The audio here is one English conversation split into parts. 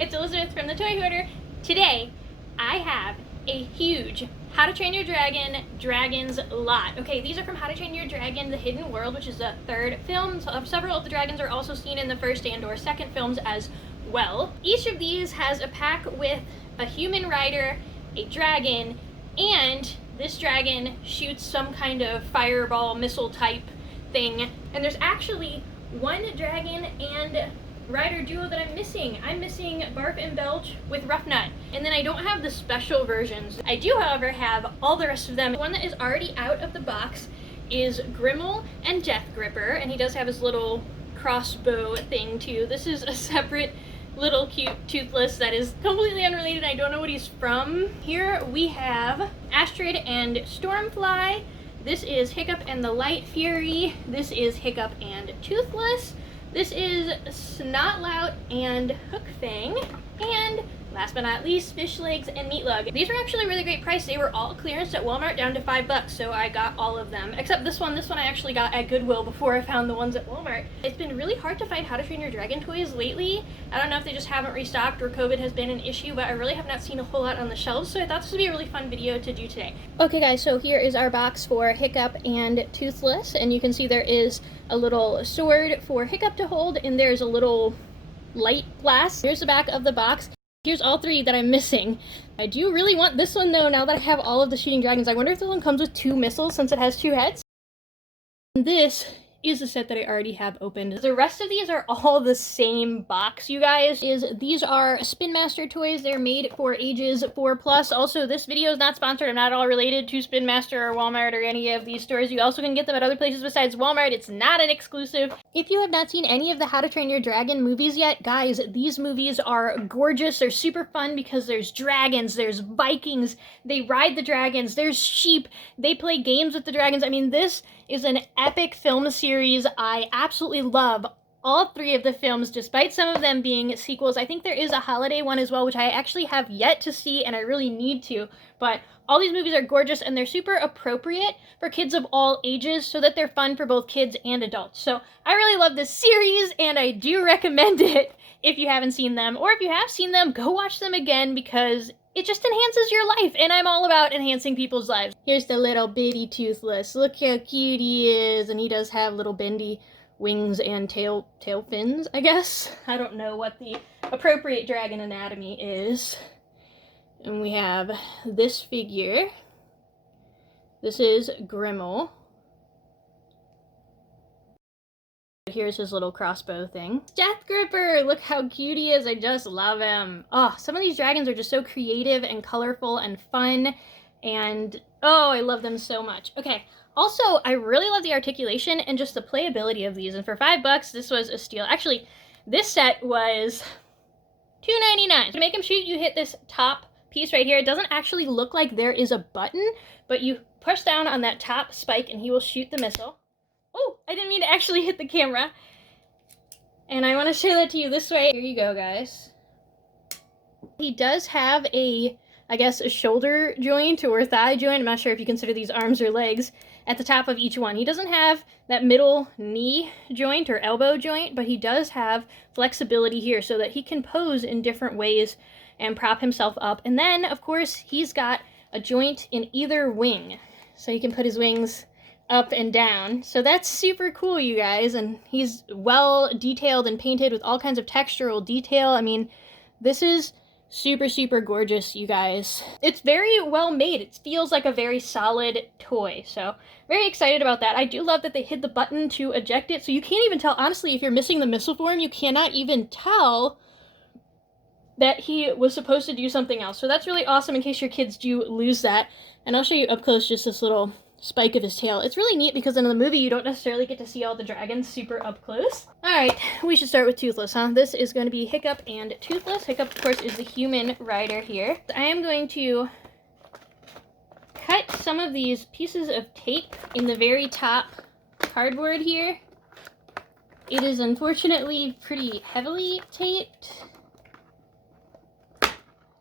it's Elizabeth from the Toy Hoarder. Today, I have a huge How to Train Your Dragon Dragons lot. Okay, these are from How to Train Your Dragon The Hidden World, which is the third film. So several of the dragons are also seen in the first and or second films as well. Each of these has a pack with a human rider, a dragon, and this dragon shoots some kind of fireball missile type thing. And there's actually one dragon and rider duo that I'm missing. I'm missing Barf and Belch with Ruffnut. And then I don't have the special versions. I do, however, have all the rest of them. The one that is already out of the box is Grimmel Deathgripper, and he does have his little crossbow thing too. This is a separate little cute Toothless that is completely unrelated. I don't know what he's from. Here we have Astrid and Stormfly. This is Hiccup and the Lightfury. This is Hiccup and Toothless. This is Snonlout and Hookfang. And last but not least, Fishlegs Meatlug. These were actually a really great price. They were all clearance at Walmart down to $5, so I got all of them. Except this one. This one I actually got at Goodwill before I found the ones at Walmart. It's been really hard to find How to Train Your Dragon toys lately. I don't know if they just haven't restocked or COVID has been an issue, but I really have not seen a whole lot on the shelves, so I thought this would be a really fun video to do today. Okay guys, so here is our box for Hiccup and Toothless, and you can see there is a little sword for Hiccup to hold, and there's a little light glass. Here's the back of the box. Here's all three that I'm missing. I do really want this one though, now that I have all of the shooting dragons. I wonder if this one comes with 2 missiles since it has 2 heads. And this is the set that I already have opened. The rest of these are all the same box, you guys. These are Spin Master toys. They're made for ages 4+. Also, this video is not sponsored. I'm not at all related to Spin Master or Walmart or any of these stores. You also can get them at other places besides Walmart. It's not an exclusive. If you have not seen any of the How to Train Your Dragon movies yet, guys, these movies are gorgeous. They're super fun because there's dragons, there's Vikings, they ride the dragons, there's sheep, they play games with the dragons. I mean, this is an epic film series. I absolutely love all 3 of the films, despite some of them being sequels. I think there is a holiday one as well, which I actually have yet to see, and I really need to. But all these movies are gorgeous, and they're super appropriate for kids of all ages, so that they're fun for both kids and adults. So I really love this series, and I do recommend it if you haven't seen them. Or if you have seen them, go watch them again, because it just enhances your life, and I'm all about enhancing people's lives. Here's the little bitty Toothless. Look how cute he is, and he does have little bendy wings and tail fins, I guess. I don't know what the appropriate dragon anatomy is. And we have this figure. This is Grimmel. Here's his little crossbow thing. Deathgripper! Look how cute he is. I just love him. Oh, some of these dragons are just so creative and colorful and fun. And, oh, I love them so much. Okay, also, I really love the articulation and just the playability of these. And for $5, this was a steal. Actually, this set was $2.99. To make him shoot, you hit this top piece right here. It doesn't actually look like there is a button, but you push down on that top spike and he will shoot the missile. Oh, I didn't mean to actually hit the camera. And I want to show that to you this way. Here you go, guys. He does have a, I guess, a shoulder joint or thigh joint. I'm not sure if you consider these arms or legs at the top of each one. He doesn't have that middle knee joint or elbow joint, but he does have flexibility here so that he can pose in different ways and prop himself up. And then, of course, he's got a joint in either wing. So he can put his wings up and down. So that's super cool, you guys. And he's well detailed and painted with all kinds of textural detail. I mean, this is super, super gorgeous, you guys. It's very well made. It feels like a very solid toy. So very excited about that. I do love that they hid the button to eject it. So you can't even tell, honestly, if you're missing the missile form, you cannot even tell that he was supposed to do something else. So that's really awesome in case your kids do lose that. And I'll show you up close just this little spike of his tail. It's really neat because in the movie you don't necessarily get to see all the dragons super up close. Alright, we should start with Toothless, huh? This is going to be Hiccup and Toothless. Hiccup, of course, is the human rider here. I am going to cut some of these pieces of tape in the very top cardboard here. It is unfortunately pretty heavily taped.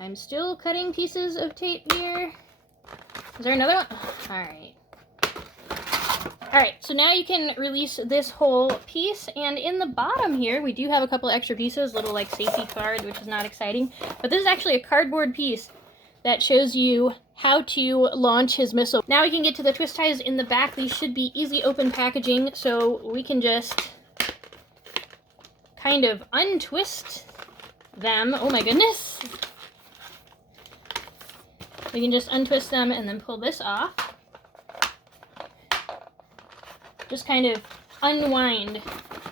I'm still cutting pieces of tape here. Is there another one? Alright. Alright, so now you can release this whole piece, and in the bottom here, we do have a couple extra pieces, little like safety card, which is not exciting, but this is actually a cardboard piece that shows you how to launch his missile. Now we can get to the twist ties in the back. These should be easy open packaging, so we can just kind of untwist them. Oh my goodness. We can just untwist them and then pull this off. Just kind of unwind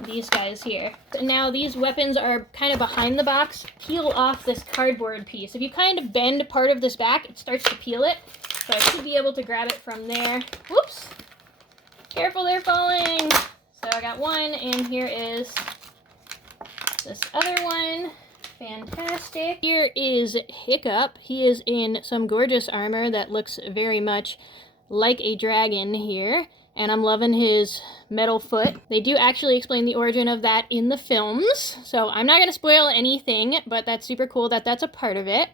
these guys here. So now these weapons are kind of behind the box. Peel off this cardboard piece. If you kind of bend part of this back, it starts to peel it. So I should be able to grab it from there. Whoops! Careful, they're falling! So I got one, and here is this other one. Fantastic. Here is Hiccup. He is in some gorgeous armor that looks very much like a dragon here. And I'm loving his metal foot. They do actually explain the origin of that in the films, so I'm not going to spoil anything, but that's super cool that that's a part of it.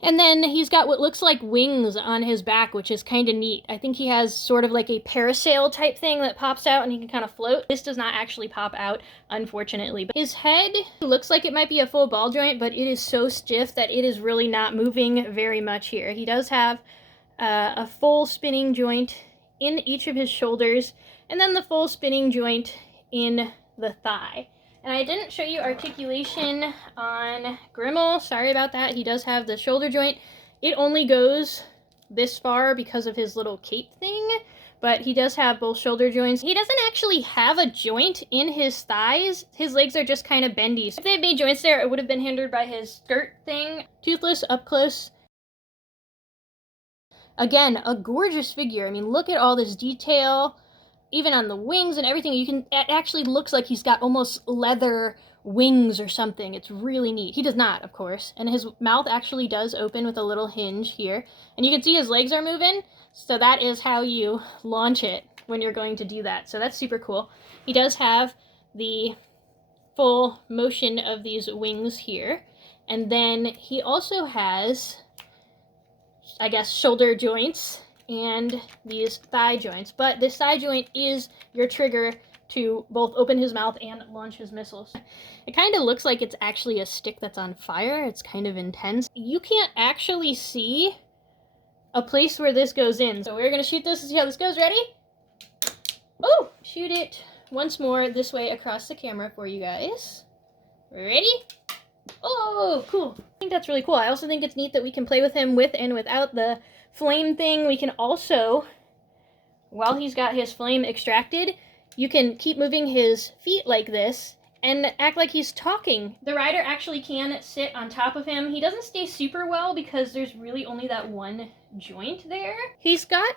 And then he's got what looks like wings on his back, which is kind of neat. I think he has sort of like a parasail type thing that pops out and he can kind of float. This does not actually pop out, unfortunately. But his head looks like it might be a full ball joint, but it is so stiff that it is really not moving very much here. He does have a full spinning joint in each of his shoulders, and then the full spinning joint in the thigh. And I didn't show you articulation on Grimmel. Sorry about that. He does have the shoulder joint. It only goes this far because of his little cape thing, but he does have both shoulder joints. He doesn't actually have a joint in his thighs. His legs are just kind of bendy. So if they had made joints there, it would have been hindered by his skirt thing. Toothless up close. Again, a gorgeous figure. I mean, look at all this detail, even on the wings and everything. It actually looks like he's got almost leather wings or something. It's really neat. He does not, of course. And his mouth actually does open with a little hinge here. And you can see his legs are moving. So that is how you launch it when you're going to do that. So that's super cool. He does have the full motion of these wings here. And then he also has, I guess, shoulder joints and these thigh joints. But this thigh joint is your trigger to both open his mouth and launch his missiles. It kind of looks like it's actually a stick that's on fire. It's kind of intense. You can't actually see a place where this goes in. So we're going to shoot this and see how this goes. Ready? Oh! Shoot it once more this way across the camera for you guys. Ready? Oh, cool. I think that's really cool. I also think it's neat that we can play with him with and without the flame thing. We can also, while he's got his flame extracted, you can keep moving his feet like this and act like he's talking. The rider actually can sit on top of him. He doesn't stay super well because there's really only that one joint there. He's got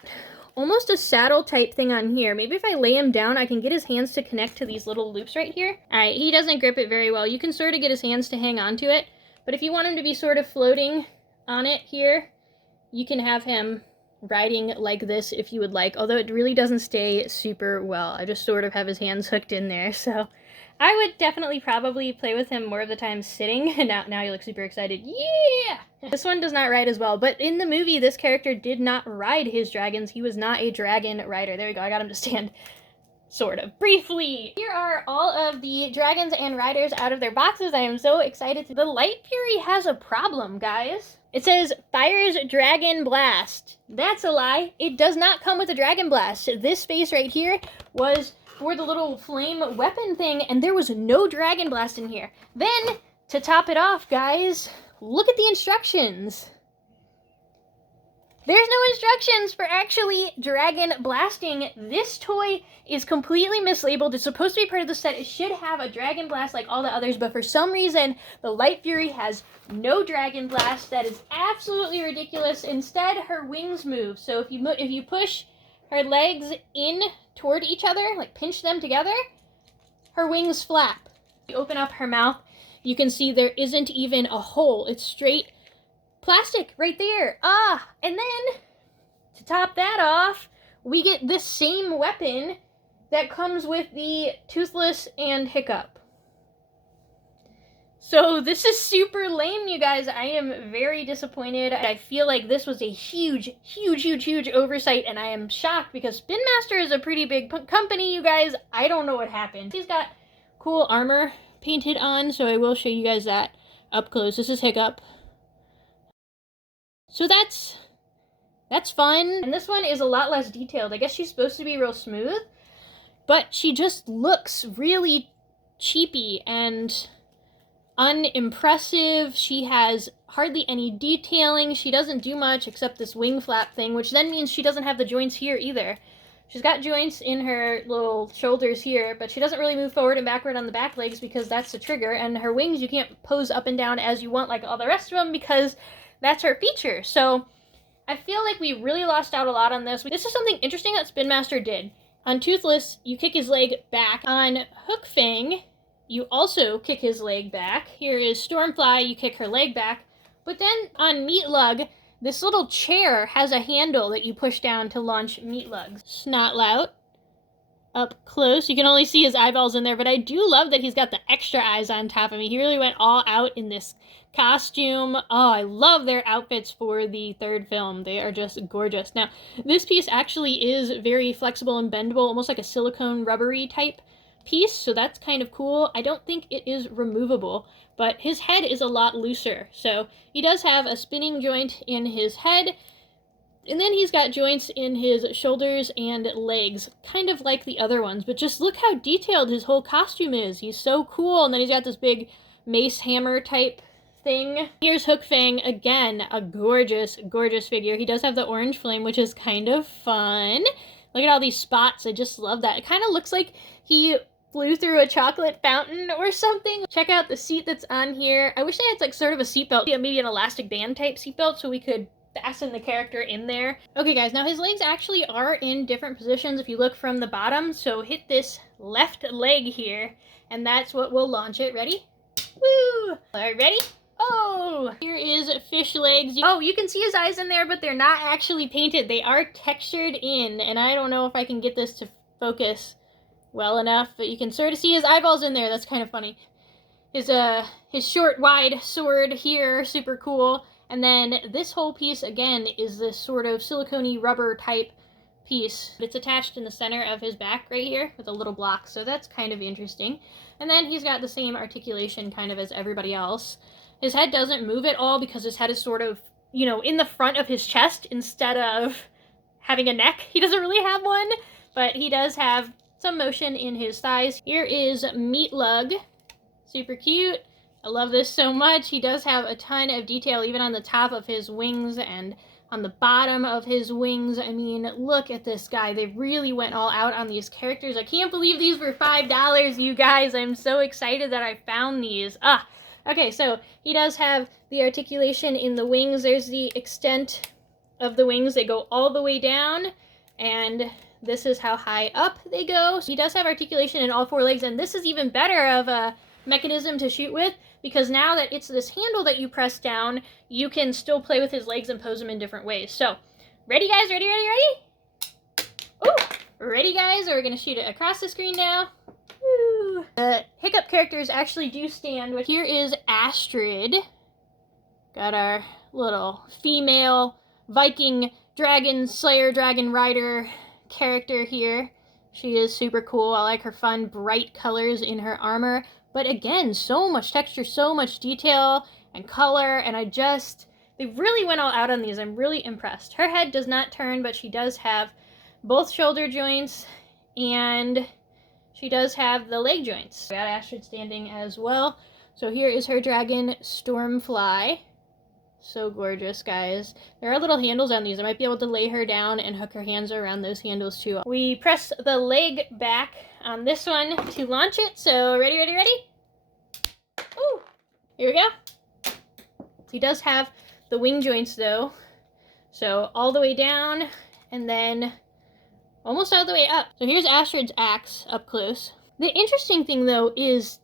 almost a saddle type thing on here. Maybe if I lay him down, I can get his hands to connect to these little loops right here. All right, he doesn't grip it very well. You can sort of get his hands to hang on to it, but if you want him to be sort of floating on it here, you can have him riding like this if you would like, although it really doesn't stay super well. I just sort of have his hands hooked in there, so I would definitely probably play with him more of the time sitting. Now you look super excited. Yeah! This one does not ride as well, but in the movie, this character did not ride his dragons. He was not a dragon rider. There we go. I got him to stand sort of briefly. Here are all of the dragons and riders out of their boxes. I am so excited. The Lightfury has a problem, guys. It says, fires Dragon Blast. That's a lie. It does not come with a Dragon Blast. This space right here was for the little flame weapon thing, and there was no Dragon Blast in here. Then, to top it off, guys, look at the instructions. There's no instructions for actually dragon blasting. This toy is completely mislabeled. It's supposed to be part of the set. It should have a dragon blast like all the others, but for some reason, the Lightfury has no dragon blast. That is absolutely ridiculous. Instead, her wings move. So if you push her legs in toward each other, like pinch them together, her wings flap. If you open up her mouth, you can see there isn't even a hole. It's straight plastic right there. And then to top that off, we get this same weapon that comes with the Toothless and Hiccup. So this is super lame, you guys. I am very disappointed. I feel like this was a huge oversight, and I am shocked because Spin Master is a pretty big company, you guys. I don't know what happened. He's got cool armor painted on, so I will show you guys that up close. This is Hiccup. So that's fun. And this one is a lot less detailed. I guess she's supposed to be real smooth, but she just looks really cheapy and unimpressive. She has hardly any detailing. She doesn't do much except this wing flap thing, which then means she doesn't have the joints here either. She's got joints in her little shoulders here, but she doesn't really move forward and backward on the back legs because that's the trigger, and her wings you can't pose up and down as you want like all the rest of them because that's her feature. So I feel like we really lost out a lot on this. This is something interesting that Spin Master did. On Toothless, you kick his leg back. On Hookfang, you also kick his leg back. Here is Stormfly, you kick her leg back. But then on Meatlug, this little chair has a handle that you push down to launch Meatlugs. Snonlout, up close. You can only see his eyeballs in there, but I do love that he's got the extra eyes on top of me. He really went all out in this costume. Oh, I love their outfits for the third film. They are just gorgeous. Now, this piece actually is very flexible and bendable, almost like a silicone rubbery type piece, so that's kind of cool. I don't think it is removable, but his head is a lot looser. So he does have a spinning joint in his head, and then he's got joints in his shoulders and legs, kind of like the other ones, but just look how detailed his whole costume is. He's so cool, and then he's got this big mace hammer type thing. Here's Hookfang, again, a gorgeous figure. He does have the orange flame, which is kind of fun. Look at all these spots. I just love that. It kind of looks like he flew through a chocolate fountain or something. Check out the seat that's on here. I wish they had like sort of a seatbelt, maybe an elastic band type seatbelt, so we could fasten the character in there. Okay guys, now his legs actually are in different positions if you look from the bottom, so hit this left leg here, and that's what will launch it. Ready? Woo! Alright, ready? Oh! Here is Fishlegs. Oh, you can see his eyes in there, but they're not actually painted. They are textured in, and I don't know if I can get this to focus well enough, but you can sort of see his eyeballs in there. That's kind of funny. His short, wide sword here, super cool. And then this whole piece, again, is this sort of silicone-y rubber type piece. It's attached in the center of his back right here with a little block, so that's kind of interesting. And then he's got the same articulation kind of as everybody else. His head doesn't move at all because his head is sort of, you know, in the front of his chest instead of having a neck. He doesn't really have one, but he does have some motion in his thighs. Here is Meatlug. Super cute. I love this so much. He does have a ton of detail even on the top of his wings and on the bottom of his wings. I mean, look at this guy. They really went all out on these characters. I can't believe these were $5, you guys. I'm so excited that I found these. Okay, so he does have the articulation in the wings. There's the extent of the wings. They go all the way down, and this is how high up they go. So he does have articulation in all four legs, and this is even better of a mechanism to shoot with, because now that it's this handle that you press down, you can still play with his legs and pose them in different ways. So, ready guys? Ready? Ooh, ready guys? We're gonna shoot it across the screen now. Woo. The Hiccup characters actually do stand. Here is Astrid. Got our little female Viking dragon slayer, dragon rider character here. She is super cool. I like her fun, bright colors in her armor. But again, so much texture, so much detail and color, and they really went all out on these. I'm really impressed. Her head does not turn, but she does have both shoulder joints, and she does have the leg joints. We got Astrid standing as well. So here is her dragon, Stormfly. So gorgeous, guys. There are little handles on these. I might be able to lay her down and hook her hands around those handles too. We press the leg back on this one to launch it. So ready? Ooh, here we go. He does have the wing joints though. So all the way down and then almost all the way up. So here's Astrid's axe up close. The interesting thing though is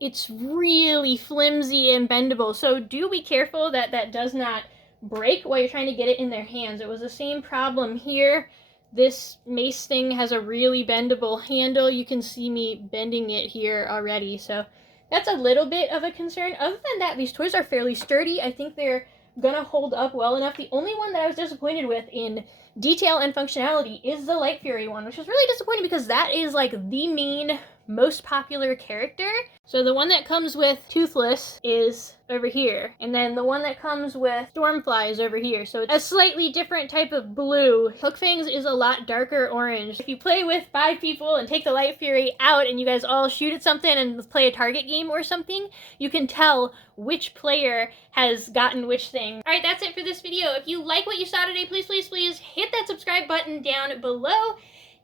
it's really flimsy and bendable, so do be careful that that does not break while you're trying to get it in their hands. It was the same problem here. This mace thing has a really bendable handle. You can see me bending it here already, so that's a little bit of a concern. Other than that, these toys are fairly sturdy. I think they're gonna hold up well enough. The only one that I was disappointed with in detail and functionality is the Lightfury one, which is really disappointing because that is like the main, most popular character. So the one that comes with Toothless is over here, and then the one that comes with Stormfly is over here. So it's a slightly different type of blue. Hookfang's is a lot darker orange. If you play with 5 people and take the Lightfury out and you guys all shoot at something and play a target game or something, you can tell which player has gotten which thing. Alright, that's it for this video. If you like what you saw today, please, please, please hit that subscribe button down below.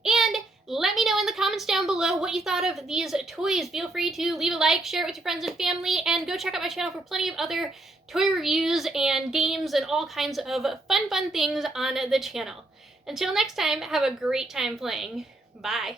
And let me know in the comments down below what you thought of these toys. Feel free to leave a like, share it with your friends and family, and go check out my channel for plenty of other toy reviews and games and all kinds of fun things on the channel. Until next time, have a great time playing. Bye.